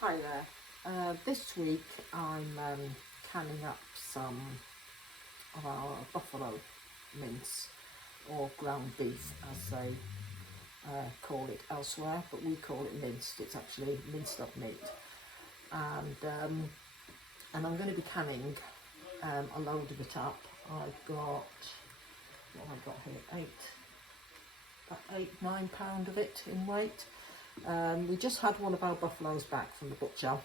Hi there. This week I'm canning up some of our buffalo mince, or ground beef as they call it elsewhere, but we call it minced. It's actually minced up meat, and I'm going to be canning a load of it up. I've got, what have I got here, about 8-9 pound of it in weight. We just had one of our buffaloes back from the butcher.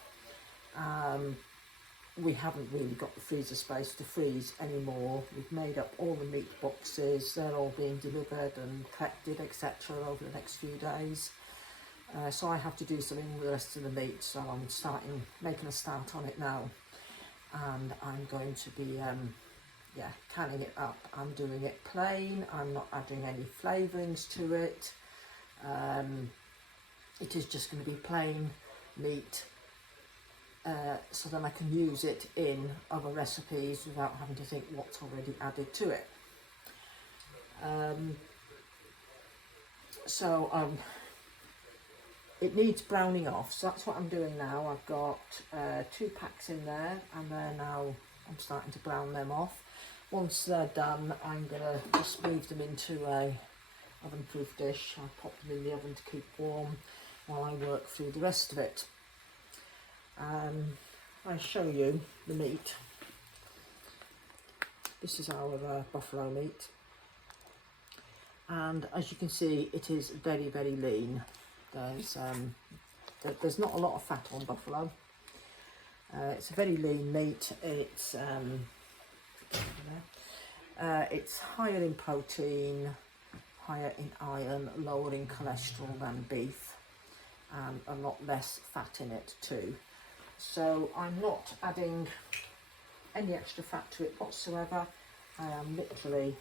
We haven't really got the freezer space to freeze anymore. We've made up all the meat boxes. They're all being delivered and collected, etc. over the next few days. So I have to do something with the rest of the meat. So I'm making a start on it now. And I'm going to be canning it up. I'm doing it plain. I'm not adding any flavourings to it. It is just going to be plain meat, so then I can use it in other recipes without having to think what's already added to it. It needs browning off, so that's what I'm doing now. I've got 2 packs in there, and I'm starting to brown them off. Once they're done, I'm going to just move them into a oven-proof dish. I'll pop them in the oven to keep warm while I work through the rest of it. I'll show you the meat. This is our buffalo meat, and as you can see, it is very, very lean. There's not a lot of fat on buffalo. It's a very lean meat. It's higher in protein, higher in iron, lower in cholesterol than beef, and a lot less fat in it too. So I'm not adding any extra fat to it whatsoever. I am literally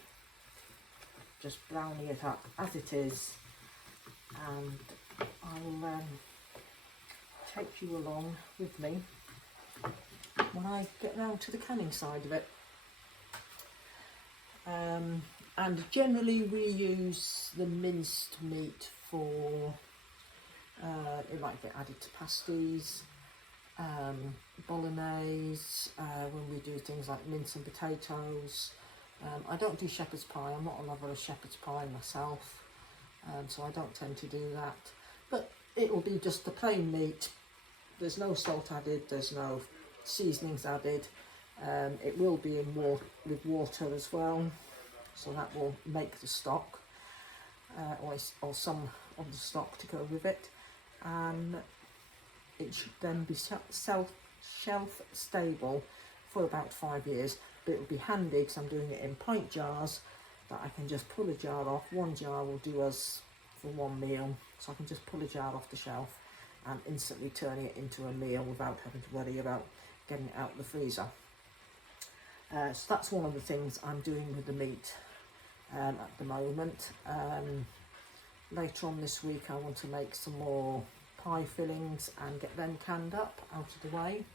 just browning it up as it is, and I'll take you along with me when I get round to the canning side of it. And generally we use the minced meat for, it might get added to pasties, bolognese, when we do things like mince and potatoes. I don't do shepherd's pie. I'm not a lover of shepherd's pie myself, so I don't tend to do that. But it will be just the plain meat. There's no salt added, there's no seasonings added. It will be with water as well, so that will make the stock, or some of the stock to go with it. And it should then be shelf stable for about 5 years, but it will be handy because I'm doing it in pint jars that I can just pull a jar off. One jar will do us for one meal, so I can just pull a jar off the shelf and instantly turn it into a meal without having to worry about getting it out of the freezer. So that's one of the things I'm doing with the meat at the moment. Later on this week I want to make some more pie fillings and get them canned up out of the way.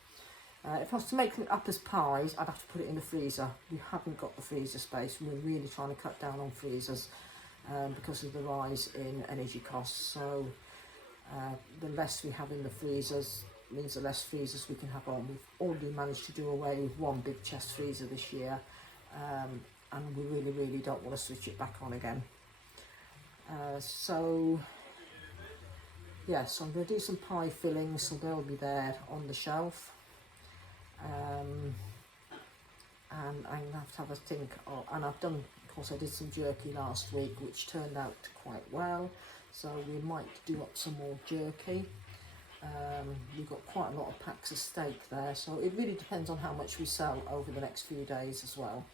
If I was to make them up as pies, I'd have to put it in the freezer. We haven't got the freezer space. We're really trying to cut down on freezers because of the rise in energy costs. So the less we have in the freezers means the less freezers we can have on. We've already managed to do away with one big chest freezer this year, and we really, really don't want to switch it back on again. So I'm going to do some pie fillings, so they'll be there on the shelf. And I'm going to have a think, and of course I did some jerky last week, which turned out quite well, so we might do up some more jerky. We've got quite a lot of packs of steak there, so it really depends on how much we sell over the next few days as well,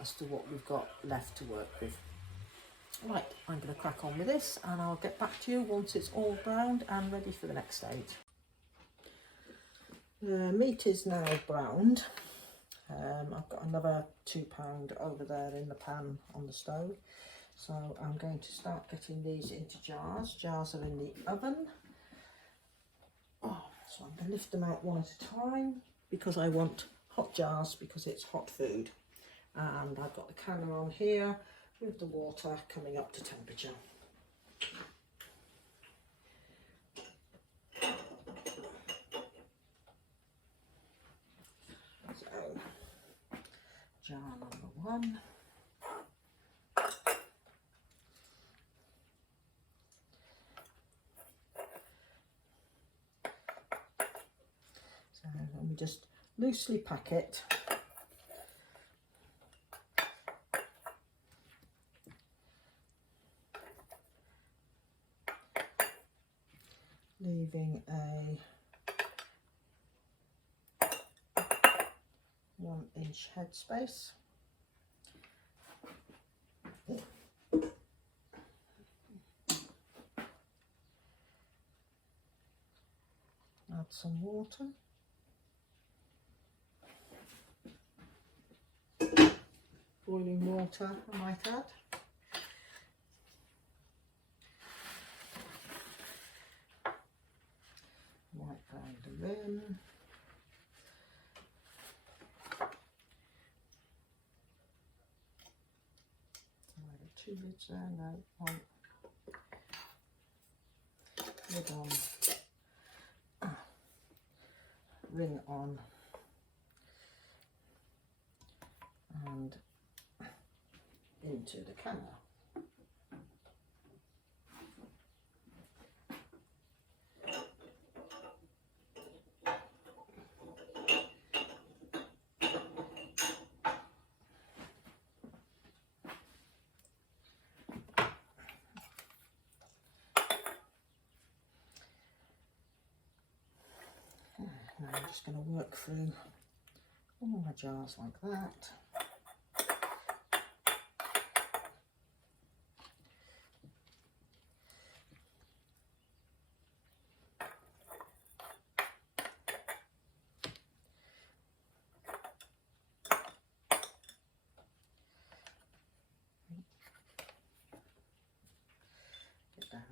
as to what we've got left to work with. Right, I'm going to crack on with this, and I'll get back to you once it's all browned and ready for the next stage. The meat is now browned. I've got another 2 pound over there in the pan on the stove, so I'm going to start getting these into jars. Jars are in the oven. So I'm going to lift them out one at a time because I want hot jars because it's hot food. And I've got the canner on here with the water coming up to temperature. one. So let me just loosely pack it. Leaving a 1-inch headspace. Add some water. Boiling water, I might add. Wipe round the rim. Two lids there, no, one. Lid on. Ring on. And into the canner. Now I'm just going to work through all my jars like that. Get down.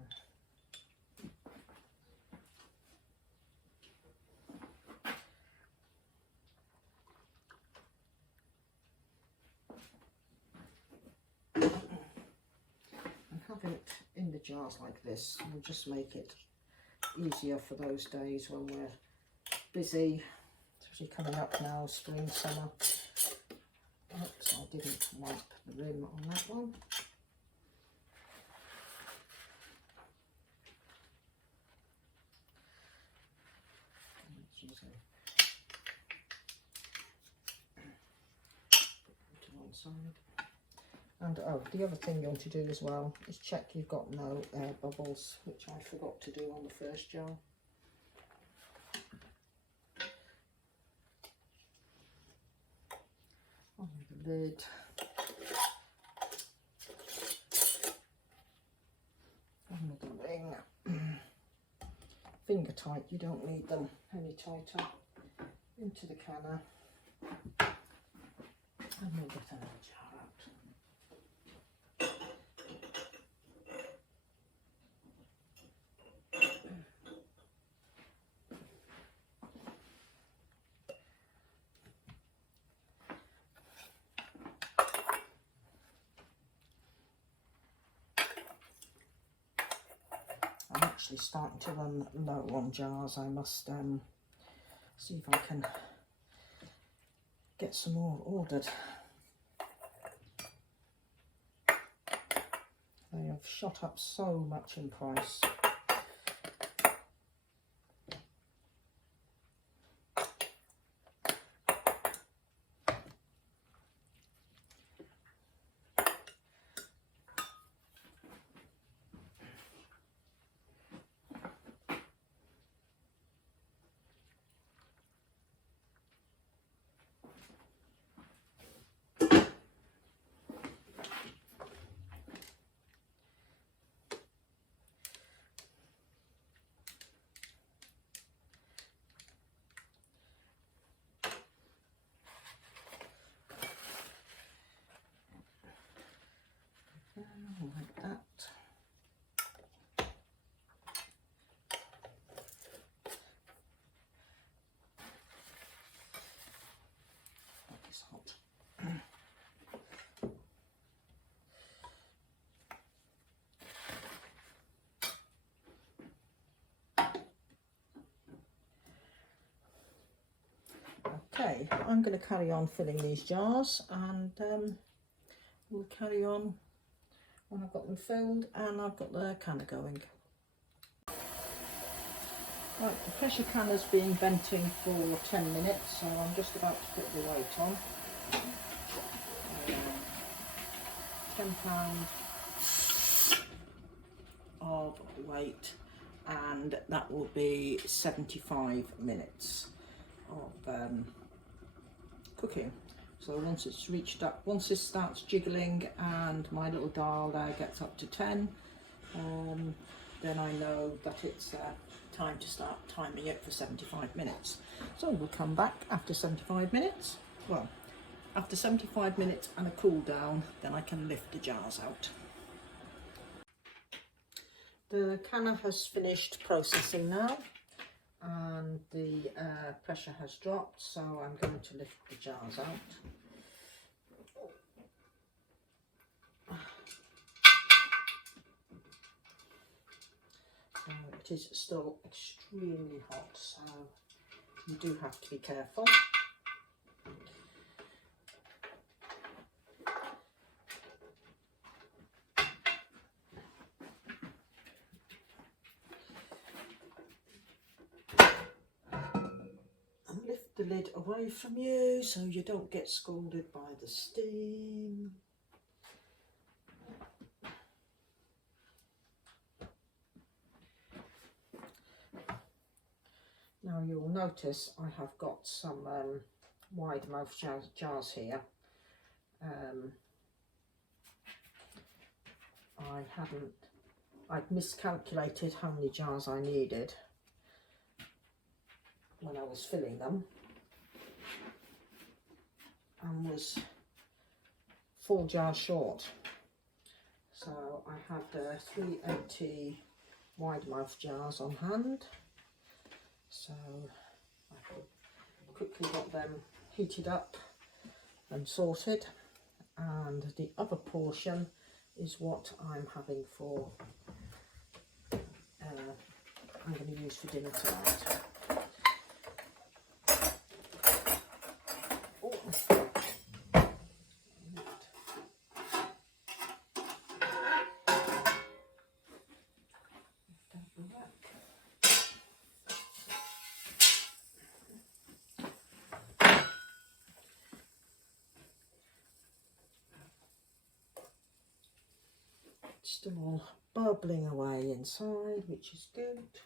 Having it in the jars like this will just make it easier for those days when we're busy, especially coming up now, spring, summer. Oops, I didn't wipe the rim on that one. To one side. And oh, the other thing you want to do as well is check you've got no air bubbles, which I forgot to do on the first jar. On the lid. On the ring. Finger tight, you don't need them any tighter. Into the canner. And we'll get another jar out. I'm actually starting to run low on jars. I must see if I can get some more ordered. They have shot up so much in price. Okay, I'm going to carry on filling these jars, and we'll carry on when I've got them filled and I've got the canner going. Right, the pressure canner's been venting for 10 minutes, so I'm just about to put the weight on. £10 of weight, and that will be 75 minutes of cooking. So once it's reached up, once this starts jiggling and my little dial there gets up to 10, then I know that it's time to start timing it for 75 minutes. So we'll come back after 75 minutes. Well, after 75 minutes and a cool down, then I can lift the jars out. The canner has finished processing now, and the pressure has dropped, so I'm going to lift the jars out. It is still extremely hot, so you do have to be careful. And lift the lid away from you so you don't get scalded by the steam. Now you'll notice I have got some wide mouth jars here. I'd miscalculated how many jars I needed when I was filling them, and was 4 jars short. So I had 3 empty wide mouth jars on hand. So I quickly got them heated up and sorted, and the other portion is what I'm having for, I'm going to use for dinner tonight. Still all bubbling away inside, which is good.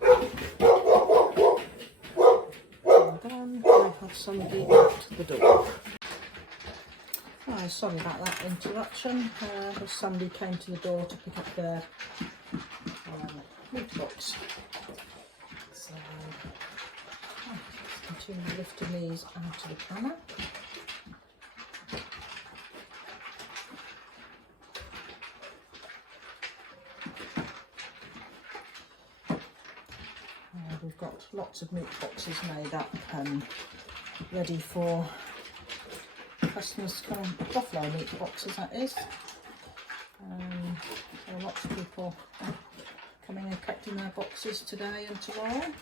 And then I have somebody at the door. Oh, sorry about that interruption. Somebody came to the door to pick up their meat box. So continue lifting these out of the canner. We've got lots of meat boxes made up and ready for customers to come, buffalo meat boxes that is. So lots of people coming and collecting their boxes today and tomorrow.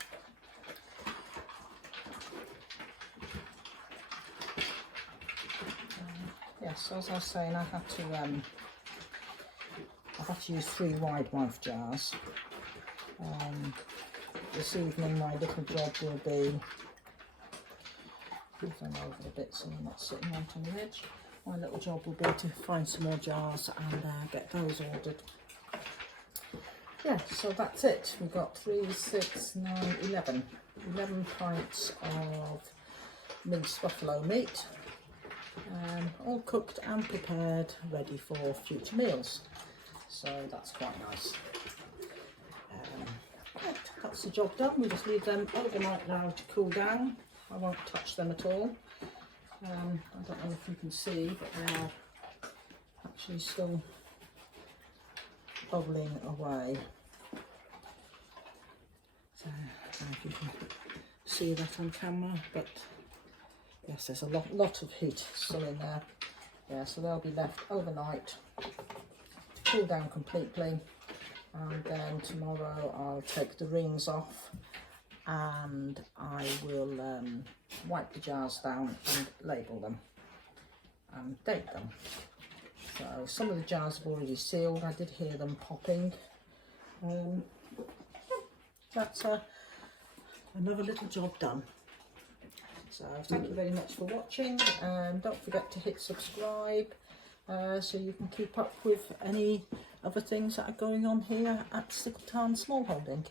Yes, as I was saying, I had to use 3 wide mouth jars. This evening my little job will be, move them over a bit so they're not sitting right on the edge. My little job will be to find some more jars and get those ordered. Yeah, so that's it. We've got 3, 6, 9, 11 pints of minced buffalo meat. All cooked and prepared, ready for future meals. So that's quite nice. Right, that's the job done. We just leave them overnight now to cool down. I won't touch them at all. I don't know if you can see, but they are actually still bubbling away. So I don't know if you can see that on camera, but yes, there's a lot of heat still in there. Yeah, so they'll be left overnight cool down completely, and then tomorrow I'll take the rings off and I will wipe the jars down and label them and date them. So some of the jars have already sealed. I did hear them popping. That's another little job done. So thank you very much for watching, and don't forget to hit subscribe so you can keep up with any other things that are going on here at Stickleton Smallholding.